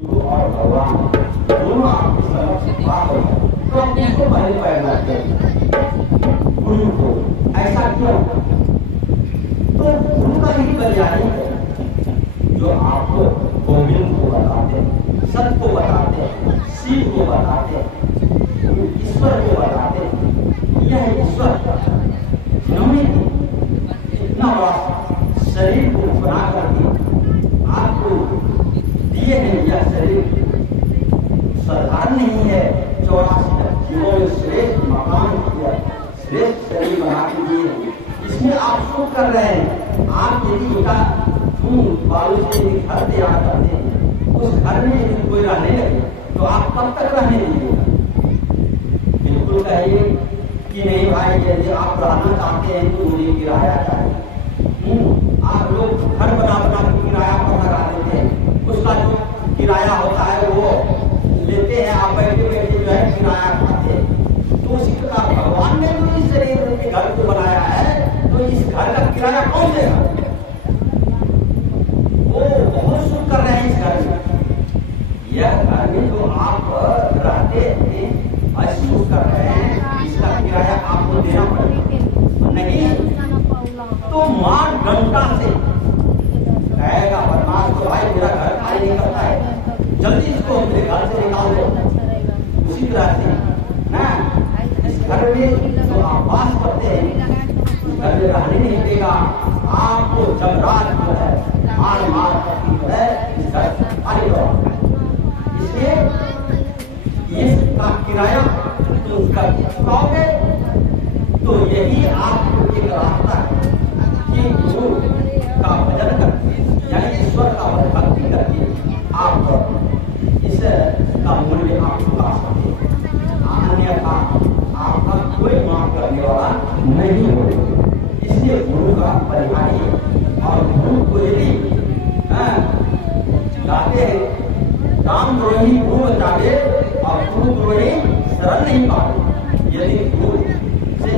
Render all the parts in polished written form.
और भगवान दोनों आपके समक्ष बात हो तो आप किसको पहले पैर लाते हैं? गुरु को। ऐसा क्यों? तो गुरु का ही कल्याणी है जो आपको गोविंद को बताते हैं, सत्य को बताते हैं, शिव को बताते हैं, ईश्वर को बताते हैं। यह ईश्वर जिन्होंने इतना बड़ा शरीर को बना करके आपको दिए हैं। यह शरीर साधारण नहीं है। 84 जीवों में श्रेष्ठ मकान किया, श्रेष्ठ शरीर बना के दिए। इसमें आप सुख कर रहे हैं। आप यदि बालू से घर तैयार करते हैं, उस घर में यदि कोई रहने लगे तो आप कब तक रहने दीजिएगा? बिल्कुल कहिए कि नहीं भाई, यदि आप रहना चाहते हैं तो मुझे किराया चाहिए। आप लोग घर बना बना के किराया पर लगा देते हैं। उसका जो किराया होता है वो लेते हैं। आप बैठे बैठे जो है किराया खाते हैं। तो उसी प्रकार भगवान ने जो इस शरीर के घर को बनाया है, तो इस घर का किराया कौन देगा? वो बहुत सुख कर रहे हैं इस घर में। यह घर में जो आप रहते हैं सुख कर रहे हैं, इसका किराया आपको देना पड़ेगा। नहीं तो मार डंडा से कहेगा बदमाश तो भाई मेरा घर खाली नहीं करता है, जल्दी इसको मेरे घर से निकाल दो। उसी तरह से ना इस घर में जो आप वास करते हैं, घर में रहने नहीं देगा आपको। जमराज जो है मार मार करती जो है इस घर खाली करो। इसलिए इसका किराया तो उसका चुकाओगे। तो यही आपको एक रास्ता है कि गुरु का भजन करके, यानी ईश्वर का भक्ति करके आप इसका मूल्य आप चुका सकते हैं। अन्यथा आपका कोई माफ करने वाला नहीं होगा। इसलिए गुरु का परिहारी और गुरु को यदि जाते हैं राम द्रोही गुरु बचावे और गुरु द्रोही शरण नहीं पावे। यदि गुरु से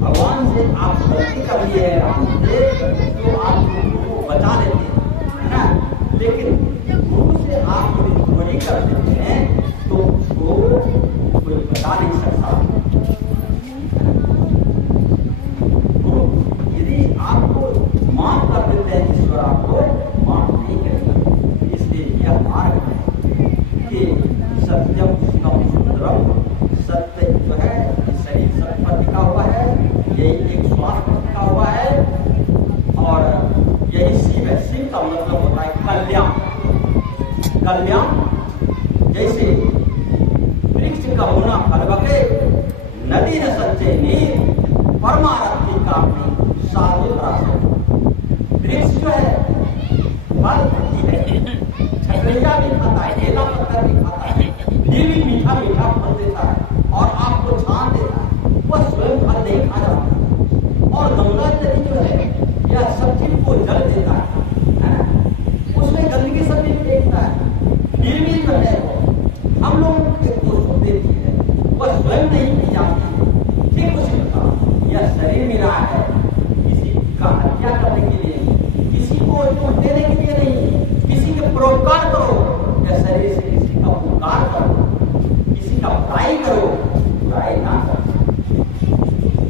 भगवान से आप गलती कर लिए हैं राम से, तो आप गुरु को बचा लेते हैं, है ना। लेकिन गुरु से आप यदि द्रोही कर देते हैं तो उसको कोई बचा नहीं सकता। गुरु यदि आपको माफ कर देते हैं, ईश्वर आपको माफ नहीं करेगा। इसलिए यह मार्ग है कि सत्यम सुखम सुंदरम। सत्य जो है शरीर सत्य पर टिका हुआ है, यही एक श्वास पर टिका हुआ है, और यही शिव है। शिव का मतलब होता है कल्याण। कल्याण जैसे वृक्ष का होना फल बके, नदी न सच्चे नीर, परमारथ की कामनी साधु रास। वृक्ष जो है फल देती है, छतरिया भी खाता है, केला पत्थर भी खाता है, फिर भी मीठा मीठा फल देता है और आपको छान देता है। वह स्वयं फल नहीं खा जाता। और गंगा नदी जो है यह सब चीज को जल देता है, उसमें गंदगी सब फेंकता है, फिर भी जो है हम लोगों को देती है, वह स्वयं नहीं पी जाती। ठीक उसी प्रकार यह शरीर मिला है किसी का हत्या करने के लिए, किसी को चोट देने के लिए नहीं, किसी के परोपकार करो। यह शरीर से किसी का उपकार करो, किसी का बुराई करो, बुराई ना करो,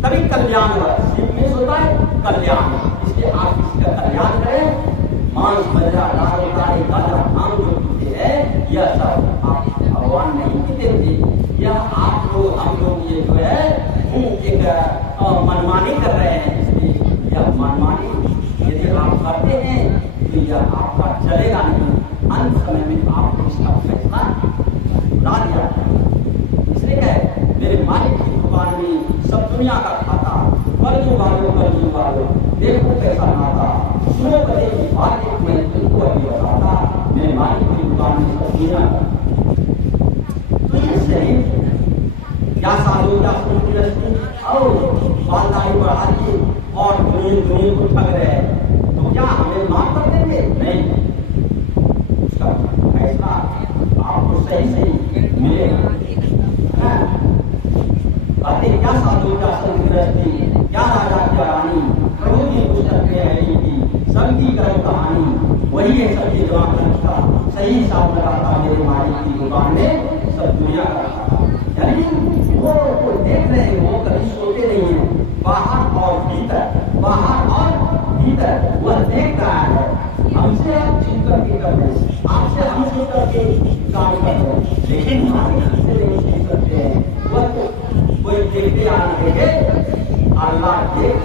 तभी कल्याण होगा। शिव में होता है कल्याण। इसलिए आप किसी का कल्याण करें। मांस बजरा दाल उतारे गाजा भांग जो पीते हैं, यह सब आप भगवान नहीं पीते थे। यह आप लोग हम लोग ये जो है एक मनमानी कर रहे हैं। इसलिए यह मनमानी यदि आप करते हैं तो यह आपका चलेगा नहीं। अंत समय में आपको इसका फैसला बना दिया जाएगा। इसलिए कहे मेरे मालिक की दुकान में सब दुनिया का खाता, कलयुग वालों देखो कैसा नाता, सुनो कदे की बात एक मैं तुमको अभी बताता, मेरे मालिक की दुकान में सब दुनिया का। तो ये शरीर क्या साधु क्या सुनती रस्ती और बालदारी बढ़ा दी और दुनिया को ठग रहे हैं, तो क्या हमें माफ कर देंगे? नहीं, उसका फैसला आपको सही सही मिलेगा। क्या साधु क्या संत गृहस्थी, क्या राजा क्या रानी, प्रभु की पुस्तक में है की सबकी कर्म कहानी, वही है सबकी जवाब का सही ही हिसाब लगाता मेरे मालिक की दुकान में सब दुनिया का खाता। यानी वो देख रहे हैं, वो कभी सोते नहीं है। बाहर और भीतर, बाहर और भीतर वह देख रहा है। हमसे आप छुप करके कर रहे, आपसे हम छुप करके काम कर रहे, लेकिन मालिक हमसे नहीं छुप सकते हैं। वह तो कोई देखते आ देखे, अल्लाह देख,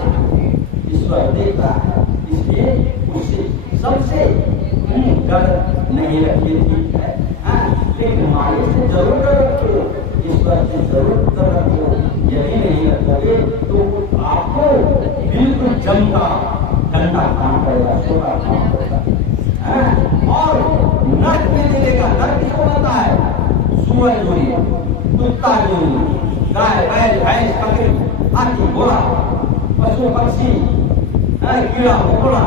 ईश्वर देख रहा है। इसलिए उससे सबसे डर नहीं रखिए, ठीक है, लेकिन मालिक से जरूर डर रखो, ईश्वर से जरूर डर रखो। यदि नहीं रखोगे तो आपको बिल्कुल जमता ठंडा खाना पड़ेगा, सोना खाना पड़ेगा। और नर्क में मिलेगा। नर्क किसको होता है? सूअर चोरी, कुत्ता चोरी, गाय बैल भैंस बकरी हाथी घोड़ा पशु पक्षी कीड़ा मकोड़ा,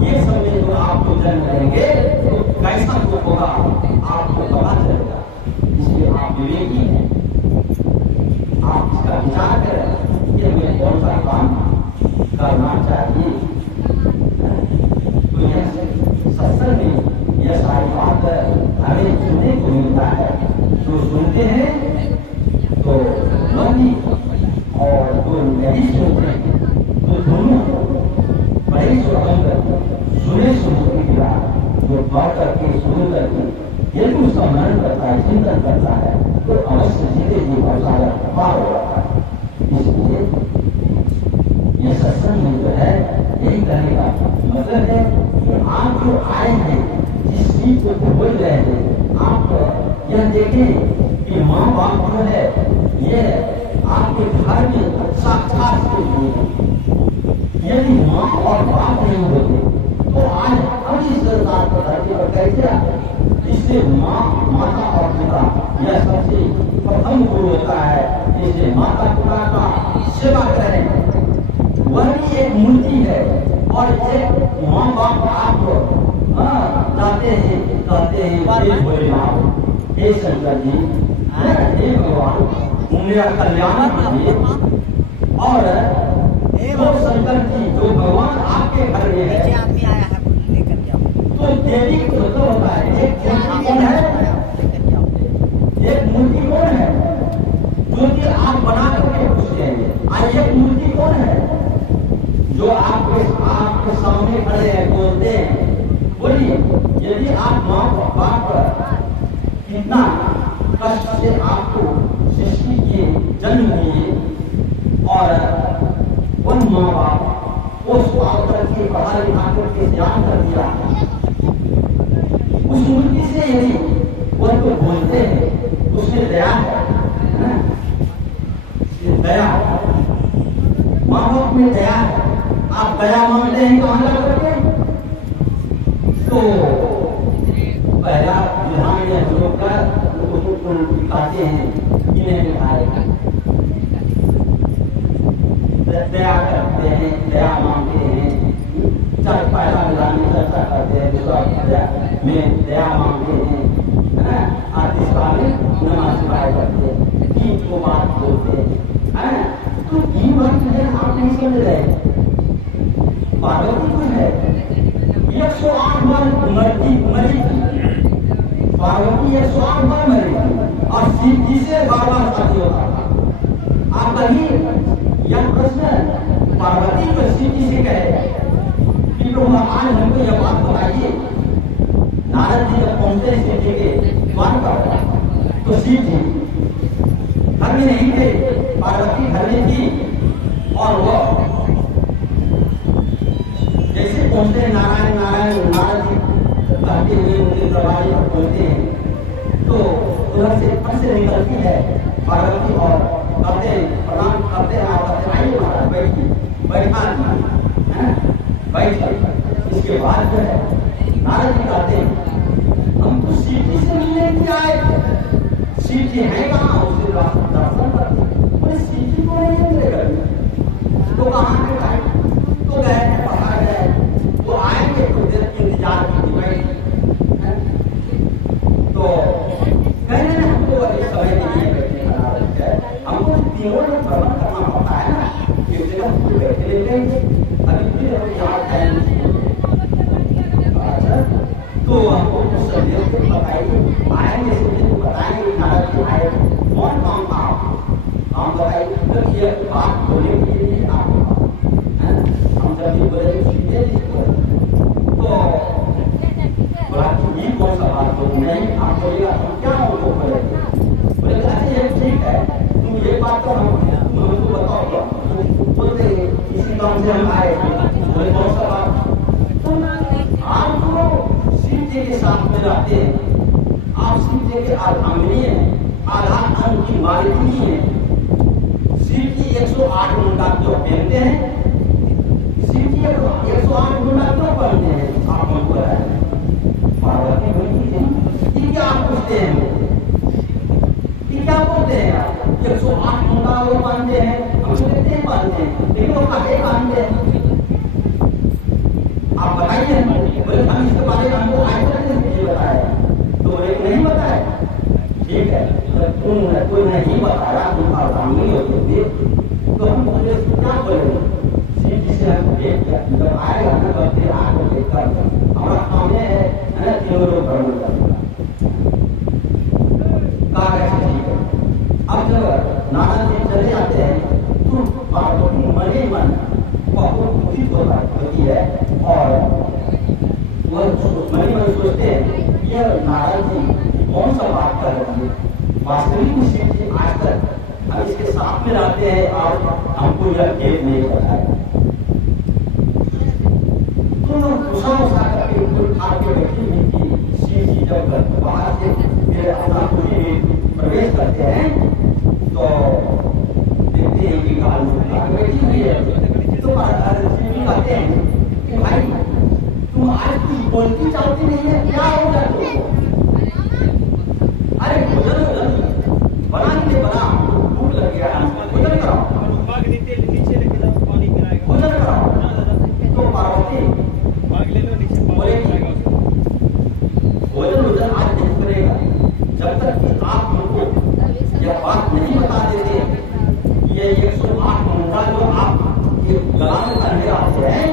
ये सब में जो आपको जन्म लेंगे तो कैसा दुख होगा आपको पता चलेगा। इसलिए आप विवेकी हैं, आप इसका विचार करें कि हमें कौन सा काम करना चाहिए। तो यह सत्संग में यह सारी बात हमें सुनने को मिलता है। जो सुनते हैं तो मंदी और जो नहीं सुनते हैं तो दोनों बड़े स्वतंत्र सुने सुनने की बात जो पढ़ करके सुन करके यदि उसका मनन करता है, चिंतन करता है तो अवश्य जीते जी भवसागर पार हो जाता है। इसलिए यह सत्संग में जो है यही कहने का मतलब है कि आप जो आए हैं, जिस चीज को बोल रहे हैं, आप यह देखें कि माँ बाप जो है ये आपके घर में साक्षात के लिए, यदि माँ और बाप नहीं होते तो आज हम इस संसार पर धरती पर कैसे आते? इससे माँ, माता और पिता यह सबसे प्रथम गुरु होता है। जैसे माता पिता का सेवा करें, वह भी एक मूर्ति है। और एक माँ बाप आप जाते हैं, कहते हैं भोलेनाथ, हे शंकर जी, हे भगवान मेरा कल्याण कीजिए। और वो शंकर जी जो भगवान आपके घर में है, तो देवी को मतलब होता है एक मूर्ति कौन है? एक मूर्ति कौन है जो कि आप बना करके पूछते हैं? आज एक मूर्ति कौन है जो आपके सामने खड़े हैं, बोलते हैं? बोलिए, यदि आप माँ बाप कितना कष्ट से आपको सृष्टि किए, जन्म दिए, और उन माँ बाप को स्वास्थ्य करके पढ़ा लिखा करके ध्यान कर दिया, उस मूर्ति से यदि वो तो बोलते हैं, उसमें दया है, दया, माँ बाप में दया है। आप दया मांगते हैं कहाँ जा करके? तो पहला विधान या जो दिखाते हैं, इन्हें दिखाएगा, दया करते हैं, दया मांगते हैं। चाहे पहला विधान में चर्चा करते हैं, दूसरा में दया मांगते हैं, और तीसरा में नमाज शिवाय करते हैं, तीन को बात बोलते हैं। तो तीन बात है आप नहीं समझ रहे। पार्वती को है 108 बार मरी थी, पार्वती 108 बार मरी थी, और शिव जी से बार-बार शादी होता था। आप कहीं यह प्रश्न पार्वती को शिव जी से कहे कि प्रभु आज हमको यह बात बताइए। नारद जी जब पहुंचे शिव जी के द्वार पर, तो शिव जी घर में नहीं थे, पार्वती घर में थी, और वह जैसे पहुंचते नारायण नारायण नारद जी कहते हुए उनके दरवाजे पर पहुंचते हैं, तो उधर से फट से निकलती है पार्वती और कहते प्रणाम करते हैं, कहते आइए महाराज बैठिए, बैठा बैठ। इसके बाद जो है नारद जी कहते हैं हम तो शिव जी से मिलने के आए, शिव जी है कहाँ? उससे दर्शन करते, बोले शिव जी को नहीं मिलेगा तो कहाँ के गए? तो गए बाहर गए, वो आएंगे तो देर इंतजार की, तो कहने हमको अभी समय के लिए बैठने बना रखा है, हमको तीनों में भ्रमण करना पड़ता है ना, एक जगह पूरे बैठे लेते हैं, अभी फिर हम यहाँ जाएंगे। तो हमको कुछ संदेश बताया आएंगे सीधे तो बताएंगे नारद जी आए कौन काम था काम बताइए तो ये बात बोले के लिए आपको हम जब ये बोले सीधे तो बोला कि ये कौन सा बात तो नहीं आप बोलेगा हम क्या उनको बोलेंगे बोले अच्छा ये ठीक है तुम ये बात तो हम हमको बताओ क्या बोलते इसी काम से हम आए बोले कौन सा बात आप तो शिव जी के साथ में रहते हैं आप शिव जी के अर्धांगिनी है आधार अंग की मालिनी है शिव की 108 मुंडा क्यों पहनते हैं शिव जी 108 मुंडा क्यों पहनते हैं आप हमको बताएं पार्वती बोलती है ये क्या आप पूछते हैं ये क्या बोलते हैं 108 मुंडा वो बांधते हैं हम कहते हैं बांधते हैं लेकिन वो काहे बांधते हैं आप बताइए बोले हम इसके बारे में हमको आज तक नहीं बताया तो बोले नहीं बताया ठीक है जब तुम कोई नहीं बताया तुम अर्धांगिनी होते थे तो हम बोले क्या बोलेंगे शिव जी से हम देख जब आएगा ना तब फिर आगे देखकर हमारा सामने है ना तीनों लोग भ्रमण करना कहा कैसे ठीक है अब जब नारद जी चले जाते हैं तो पार्वती मने मन बहुत दुखित होती है और वह मने मन सोचते हैं यह नारद जी कौन सा बात कर रहे हैं वास्तविक शिव जी आज तक हम इसके साथ में रहते हैं और हमको यह भेद नहीं पता है तो घुसा करके उठा के बैठी हुई थी शिव जी जब घर बाहर से फिर अपना कुटी में प्रवेश करते हैं तो देखते हैं कि गाल बैठी हुई है तो शिव जी कहते हैं कि भाई तुम आज कुछ बोलती चाहती नहीं है क्या हो जाए तुमको अरे भोजन बना के बना भूख लग गया भोजन कराओ नीचे लेके जाओ पानी पिलाएगा भोजन कराओ तो पार्वती भाग ले लो नीचे बोले भोजन आज नहीं करेगा जब तक कि आप हमको यह बात नहीं बता देते ये 108 मुंडा जो आप ये गला में पहने आते हैं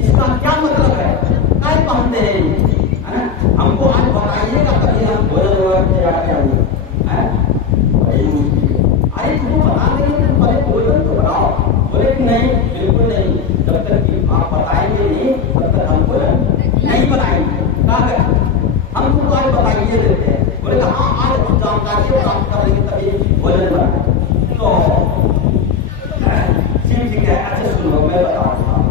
इसका क्या मतलब है क्या पहनते हैं हमको आज बताइएगा तभी हम भोजन तैयार करेंगे अरे तुम बता देंगे तुम पहले भोजन तो बनाओ बोले कि नहीं बिल्कुल नहीं जब तक कि आप बताएंगे नहीं तब तक हम भोजन नहीं बनाएंगे क्या करें हम तुमको आज बताइए देते हैं बोले हाँ आज हम जानकारी प्राप्त करेंगे तभी भोजन बनाए तो शिव जी कहे अच्छा सुनो मैं बता रहा हूँ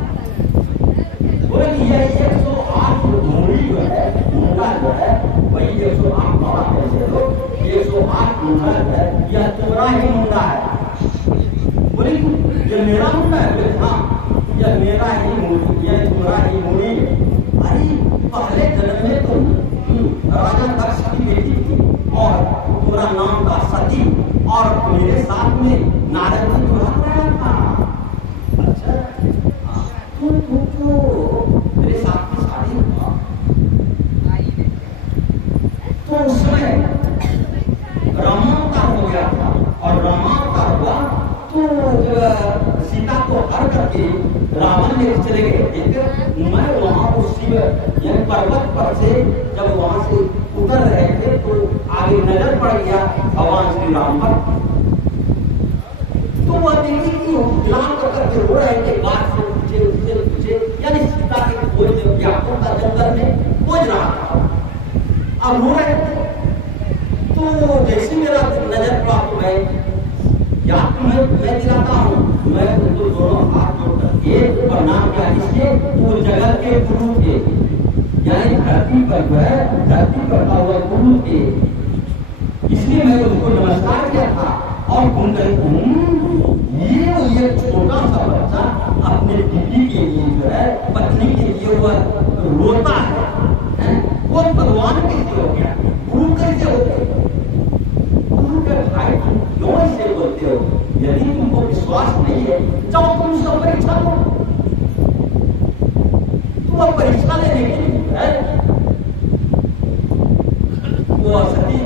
बोले कि यह 108 मूड़ी जो है मुंडा जो है वही 108 माला कैसे लो 108 मुंडा जो है यह तुम्हारा ही मुंडा है बोले ये मेरा मुंडा है बोले हाँ यह मेरा ही मूड़ी यह तुम्हारा ही मूड़ी अरे पहले जन्म में तुम राजा दक्ष की बेटी थी और तुम्हारा नाम था सती और मेरे साथ में नारद जी तुम्हारा रहा था अच्छा तुम मेरे साथ में शादी हुआ तो उस समय रामावतार हो गया था और रामावतार हुआ तो सीता को हर करके रावण ले चले गए लेकिन मैं वहां उस शिव यानी पर्वत पर से जब वहां से उतर रहे थे तो आगे नजर पड़ गया भगवान श्री राम पर तो वह देखी कि लाल करके रो रहे थे बात से पूछे यानी सीता के खोज व्याकुल का जंगल में खोज रहा था अब रो रहे थे तो जैसे मेरा नजर पड़ा तो मैं याद मैं दिलाता हूँ मैं उनको दोनों हाथ जोड़कर एक प्रणाम किया इसलिए वो जगत के गुरु के यानी धरती पर जो है धरती पर का हुआ गुरु के इसलिए मैं उनको नमस्कार किया था और ये छोटा सा बच्चा अपने बीवी के लिए जो है पत्नी के लिए वह रोता है वो भगवान कैसे हो गया गुरु कैसे हो गया भाई तुम क्यों ऐसे बोलते हो यदि तुमको विश्वास नहीं है जाओ तुम उसका परीक्षा लो तुम परीक्षा लेने के लिए है वो सती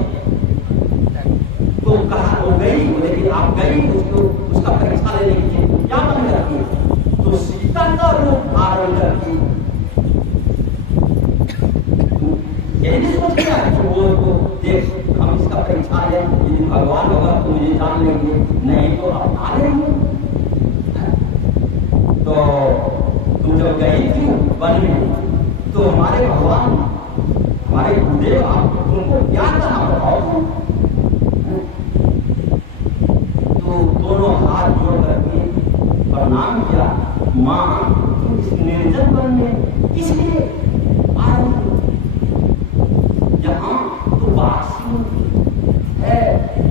तो कहा वो गई लेकिन आप गई उसको उसका परीक्षा लेने के लिए क्या मन करती है तो सीता का रूप धारण करती यही नहीं सोच लिया कि वो तो देख हम इसका परीक्षा है, यदि भगवान होगा तो मुझे जान लेंगे, नहीं तो अपना लेंगे। तो तुम जब गई थी वन में तो हमारे भगवान हमारे गुरुदेव आप तुमको क्या कहा बताओ तुम? तो दोनों हाथ जोड़ करके प्रणाम किया, माँ तुम इस निर्जन वन में किसलिए आ रही हो? यहाँ तो वासी है,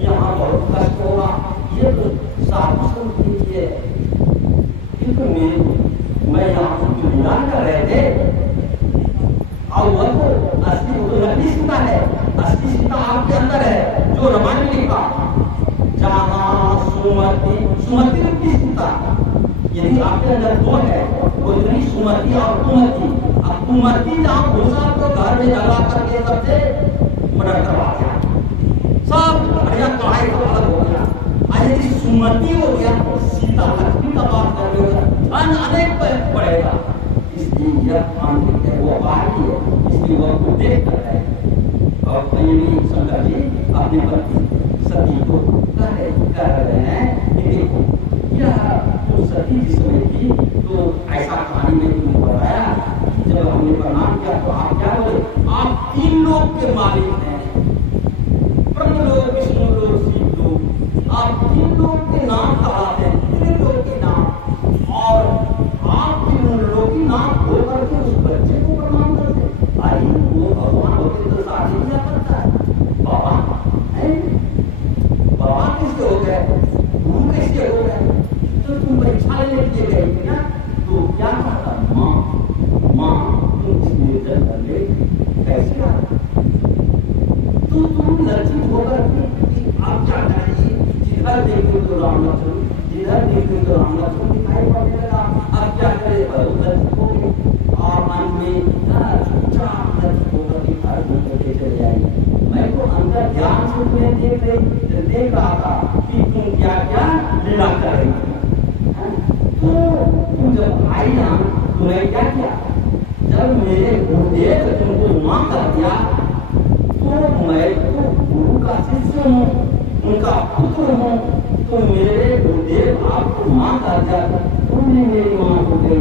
यहाँ बहुत कष्ट होगा, ये तो साधु संत कीजिए। मैं यहाँ गुणगान कर रहे थे और वह तो असली वो तो नकली सीता है, असली सीता आपके अंदर है जो रामायण में लिखा, जहाँ सुमति सुमति रूपी सीता, यदि आपके अंदर दो है वो इतनी सुमति और कुमति। अब कुमति जहाँ घुसा तो घर में झगड़ा करके सबसे मर्डर करवा दिया, सब बढ़िया कढ़ाई तो अलग हो गया। यदि सुमति हो गया सीता लक्ष्मी का बात कर रहे हो, धन अनेक पड़ेगा। इसलिए यह आंतरिक है, वो बाहरी है, इसलिए वह को देख कर है। और कहीं भी शंकर जी अपने पति सती को कह रहे हैं कि देखो यह तो सती जिस समय थी तो ऐसा कहानी में तुमने बताया, जब हमने प्रणाम किया तो आप क्या बोले, आप तीन लोग के मालिक हैं, ब्रह्म लोग, विष्णु लोग, शिव लोग, आप तीन लोग के नाम कहलाते हैं, तीन लोग के नाम, और आप तीन लोग के नाम हो करके उस बच्चे को प्रणाम करते। आई वो भगवान होते तो साथी दिया करता है, बाबा है, बाबा किसके हो गए, गुरु किसके हो गए? तो तुम परीक्षा लेने के लिए गई थी ना, तो क्या कहता, माँ तुम इस निर्जन कर ले कैसे आ, तो तुम लज्जित होकर आप क्या करेंगे, जिधर देखते तो राम लक्ष्मण, जिधर देखते तो राम लक्ष्मण दिखाई पड़ने लगा। अब क्या करे, लज्जित हो गए और मन में चुपचाप लज्जित होकर के घर घूमते चले आए। मैं तो अंदर ध्यान से तुम्हें देख रहा था कि तुम क्या क्या लीला कर रही थी। तो तुम जब आई ना तो मैं क्या किया, जब मेरे गुरुदेव तुमको मां कर दिया तो मैं तो गुरु का शिष्य हूँ, उनका पुत्र हूँ, तो मेरे गुरुदेव आपको मां कर दिया, तुमने मेरी मां हो गई,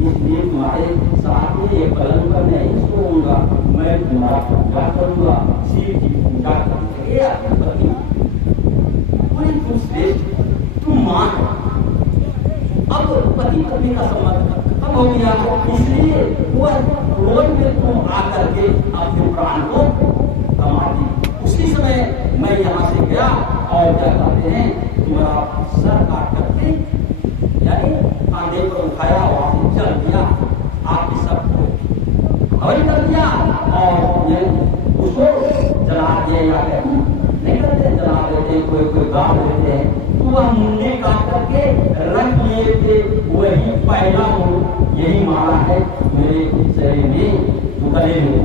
इसलिए तुम्हारे साथ में ये पलंग पर नहीं सोऊंगा, मैं तुम्हारा पूजा करूंगा, शिव की पूजा करूंगा। आपके पति तुम श्रेष्ठ, तुम मां हो। अब पति पत्नी का संबंध खत्म हो गया, इसलिए वह रोज में तुम आकर के अपने प्राण को कमाती। उसी समय मैं यहाँ से गया और क्या कहते हैं, तुम्हारा सर काट करके यानी कांधे पर उठाया, वहां से चल दिया, आपके सबको हवन कर दिया और उसको जला दिया, या नहीं करते जला देते, कोई गाड़ देते हैं, तो वह मुन्ने काट करके रख लिए थे, वही पहला यही मारा है मेरे शरीर में, गले में।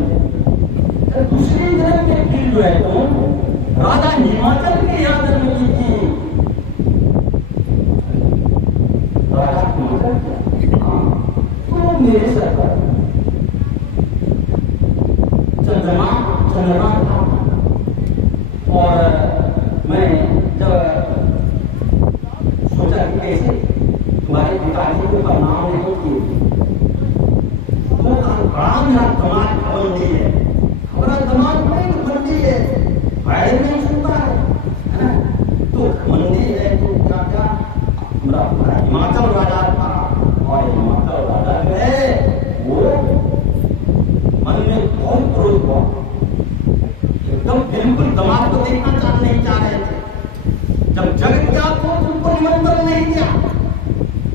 दूसरी जन्म में फिर जो है तुम राजा हिमाचल के यहाँ जन्म ली थी, राजा हिमाचल, तो मेरे सर पर चंद्रमा था, और मैं जब सोचा कि कैसे तुम्हारे पिताजी को प्रणाम नहीं किए, तो बड़ा मेरा दिमाग बंदी है, हमारा दिमाग में बंदी है, फायदे नहीं सुनता है ना, तो मंदी है तो क्या क्या हमारा हिमाचल राजा था, और हिमाचल राजा जो है वो मन में बहुत क्रोध हुआ, एकदम बिल्कुल दिमाग को देखना नहीं चाह रहे थे। जब जग गया तो तुमको निमंत्रण नहीं दिया,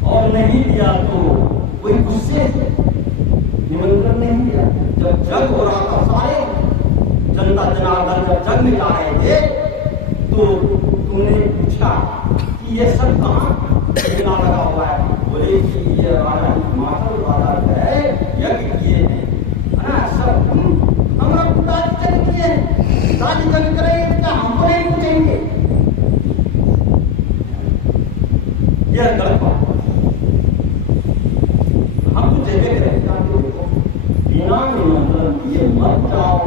और नहीं दिया तो कोई गुस्से से निमंत्रण नहीं दिया। जब जग हो रहा था, सारे जनता जनार्दन जब जग में जा रहे थे, तो तुमने पूछा कि ये सब कहाँ मेला लगा हुआ है, बोले कि ये राजा हिमाचल राजा है, यज्ञ किए हैं, है ना, सब हमारा पिताजी जग किए हैं, पिताजी जग करेंगे क्या हमको नहीं पूछेंगे, यह गलत बात। हम तो जगह करेंगे, बिना निमंत्रण दिए मत जाओ,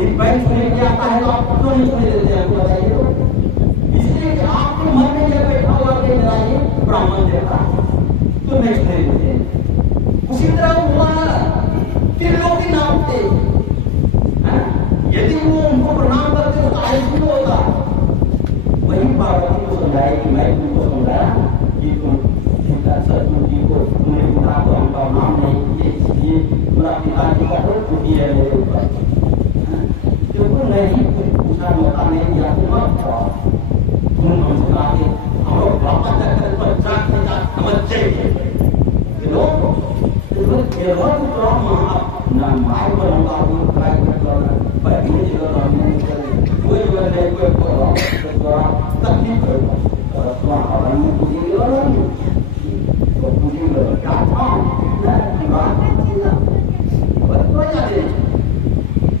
यदि बैंक छूने के आता है तो आप क्यों नहीं छूने देते हैं, बताइए तो। इसलिए कि आपके मन में यह बैठा हुआ कि मेरा ये ब्राह्मण देवता तो नहीं छूने देते। उसी तरह हुआ त्रिलोकी नाम थे, यदि वो उनको प्रणाम करते तो आयुष्य होता। वही पार्वती को समझाया कि मैं तुमको समझाया कि तुम सतगुरु जी को तुम्हारे पिता को हम प्रणाम नहीं किए, इसलिए तुम्हारा पिताजी का बहुत दुखी है मेरे ऊपर। देखो नहीं पूछना मौका नहीं दिया तो मत जाओ, तुम हमसे आगे हम लोग वापस जाकर पर जाते जाते समझ जाइए लोग माय बनता हूँ ट्राई करता हूँ पर ये जगह कोई जगह नहीं कोई तकलीफ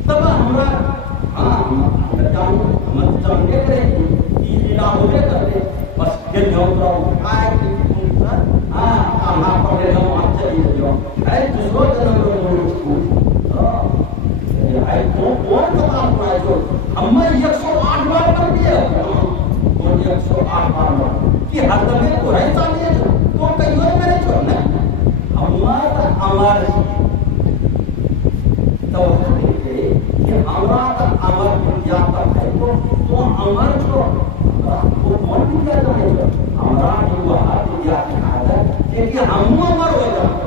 तब हमारा करते बस दूसरों हमने 108 बार कर दिया, 108 बार कि हर दफे को है चाहिए तो कई बार मेरे छोड़ना हमारा अमर तो कि हमारा अमर विद्या का है तो अमर जो वो मन विद्या का है हमारा जो हाथ विद्या की आदत है कि हम अमर हो जाते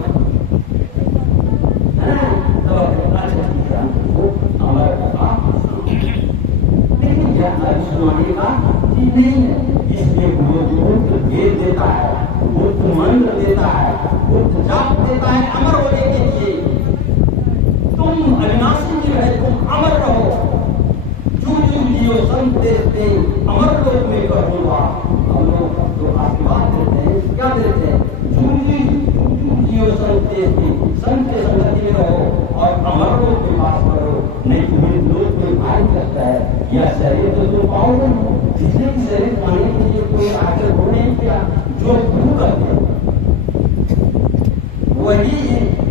हैं तो अच्छा ठीक है वो अमर का लेकिन यह सुनाने का कि नहीं है, इसमें वो वेद देता है, वो मंत्र देता है, वो जाप देता है अमर होने के लिए। तुम अविनाशी जीव है, तुम अमर रहो, जो जो जियो संत देते अमर लोक में करूंगा। हम लोग जो आशीर्वाद देते हैं क्या देते हैं, जो जियो संत देते संत के संगति में रहो और अमर लोक में वास करो, नहीं तुम्हें लोक में भारी करता है। यह शरीर तो तुम पाओगे, जिसने शरीर पाने के लिए कोई आकर वो नहीं किया, जो गुरु करते वही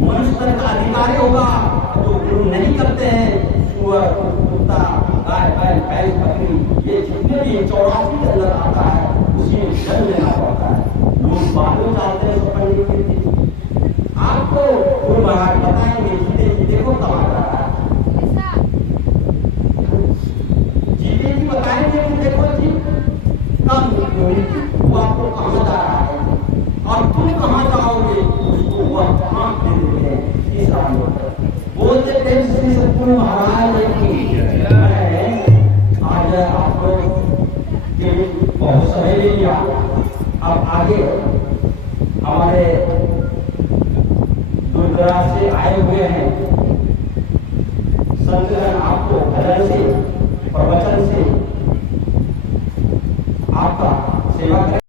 मनुष्य तन का अधिकारी होगा। जो गुरु नहीं करते हैं, सुअर कुत्ता गाय बैल भैंस बकरी ये जितने भी 84 के अंदर आता है उसी में जन्म लेना पड़ता है। लोग बालों चाहते हैं तो पंडित की आपको गुरु महाराज बताएंगे जीते जीते को कमा रहा है, जीते जी बताएंगे कि देखो जी कम वो आपको कहाँ जा रहा है और तुम कहाँ जाओगे उसको वह कहाँ दे देते हैं। इस बोलते थे श्री सतगुरु महाराज की आज आप लोग बहुत समय ले लिया। अब आगे हमारे दूरदराज से आए हुए हैं संतजन आपको भजन से प्रवचन से आपका सेवा करें।